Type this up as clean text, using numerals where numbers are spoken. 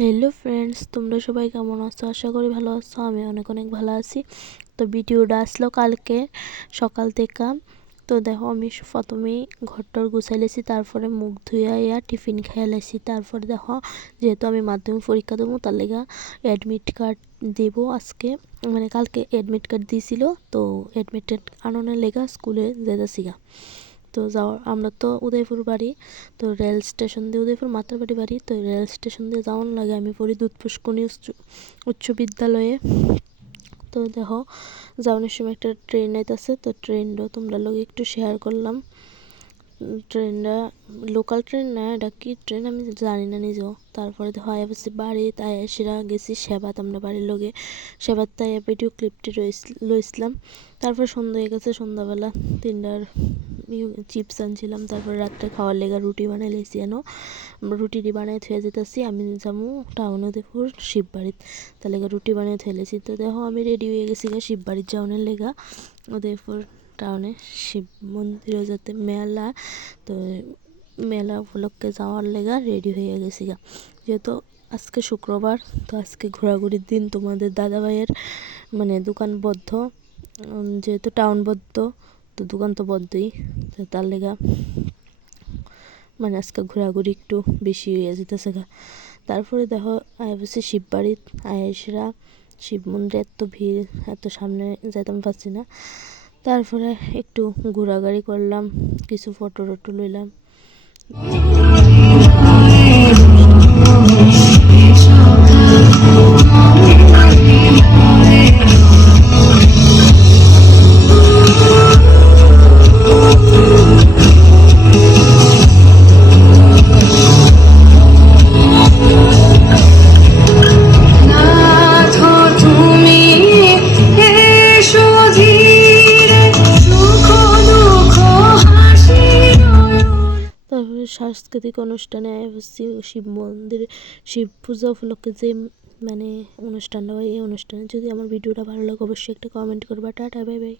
Hello friends, তোমরা সবাই কেমন আছো? আশা করি ভালো আছো। আমি অনেক অনেক ভালো আছি। তো ভিডিওটা আসলো কালকে সকাল থেকে। তো দেখো, আমি প্রথমেই ঘরটর গুছাইলেছি, তারপরে মুখ ধুইয়া টিফিন খাইলাইছি। তারপরে দেখো, যেহেতু আমি মাধ্যমিক পরীক্ষা দেবো, তার লেগা অ্যাডমিট কার্ড দেব আজকে, মানে কালকে অ্যাডমিট কার্ড দিয়েছিল। তো অ্যাডমিট কার্ড আনানোর লেগা স্কুলে যেতেছি গা। তো আমরা তো উদয়পুর বাড়ি, তো রেল স্টেশন দিয়ে উদয়পুর মাতারবাড়ি বাড়ি, তো রেল স্টেশন দিয়ে যাওয়ার লাগে আমি পড়ি দুধ পুষ্করণী উচ্চ বিদ্যালয়ে। তো দেখো, যাওয়ানোর সময় একটা ট্রেন আইতাছে, তো ট্রেনটাও তোমরা লগে একটু শেয়ার করলাম। ট্রেনটা লোকাল ট্রেন না, এটা কি ট্রেন আমি জানি না নিজেও। তারপরে দেখো আয়া বসে বাড়ি, তাই এসেরা গেছি সেবাত, আমরা বাড়ির লগে সেবাত, তাই ভিডিও ক্লিপটি লইছিলাম। তারপর সন্ধ্যা হয়ে গেছে, সন্ধ্যাবেলা 3টার চিপস আনছিলাম। তারপর রাত্রে খাওয়ার লেগা রুটি বানাই লেছি। রুটি বানিয়ে থুয়ে যেতেছি, আমি যাবো টাউন উদয়পুর শিববাড়িত, তার লেগা রুটি বানিয়ে থুয়ে লেছি। তো দেখো, আমি রেডি হয়ে গেছি শিববাড়ির যাওয়ানোর লেগা উদয়পুর টাউনে শিব মন্দিরও যাতে মেলা। তো মেলা উপলক্ষে যাওয়ার লেগা রেডি হয়ে গেছি যেহেতু আজকে শুক্রবার। তো আজকে ঘোরাঘুরির দিন, তোমাদের দাদাভাইয়ের মানে দোকান বদ্ধ, যেহেতু টাউন বদ্ধ, তো দোকান তো বদ্ধই। তো তার লেগা মানে আজকে ঘোরাঘুরি একটু বেশি হয়ে যেতেছে তারপরে দেখো আয়া বসে শিববাড়িত, আয়েসরা শিব মন্দিরে এত ভিড়, এত সামনে যাইতাম পারছি না। তারপরে একটু ঘোরাঘুরি করলাম, কিছু ফটো টটো লইলাম। তারপরে সাংস্কৃতিক অনুষ্ঠানে হচ্ছে শিব মন্দিরে শিব পূজা উপলক্ষে যে মানে অনুষ্ঠানটা হয়, এই অনুষ্ঠানে যদি আমার ভিডিওটা ভালো লাগে অবশ্যই একটা কমেন্ট করবা। Tata, bye bye.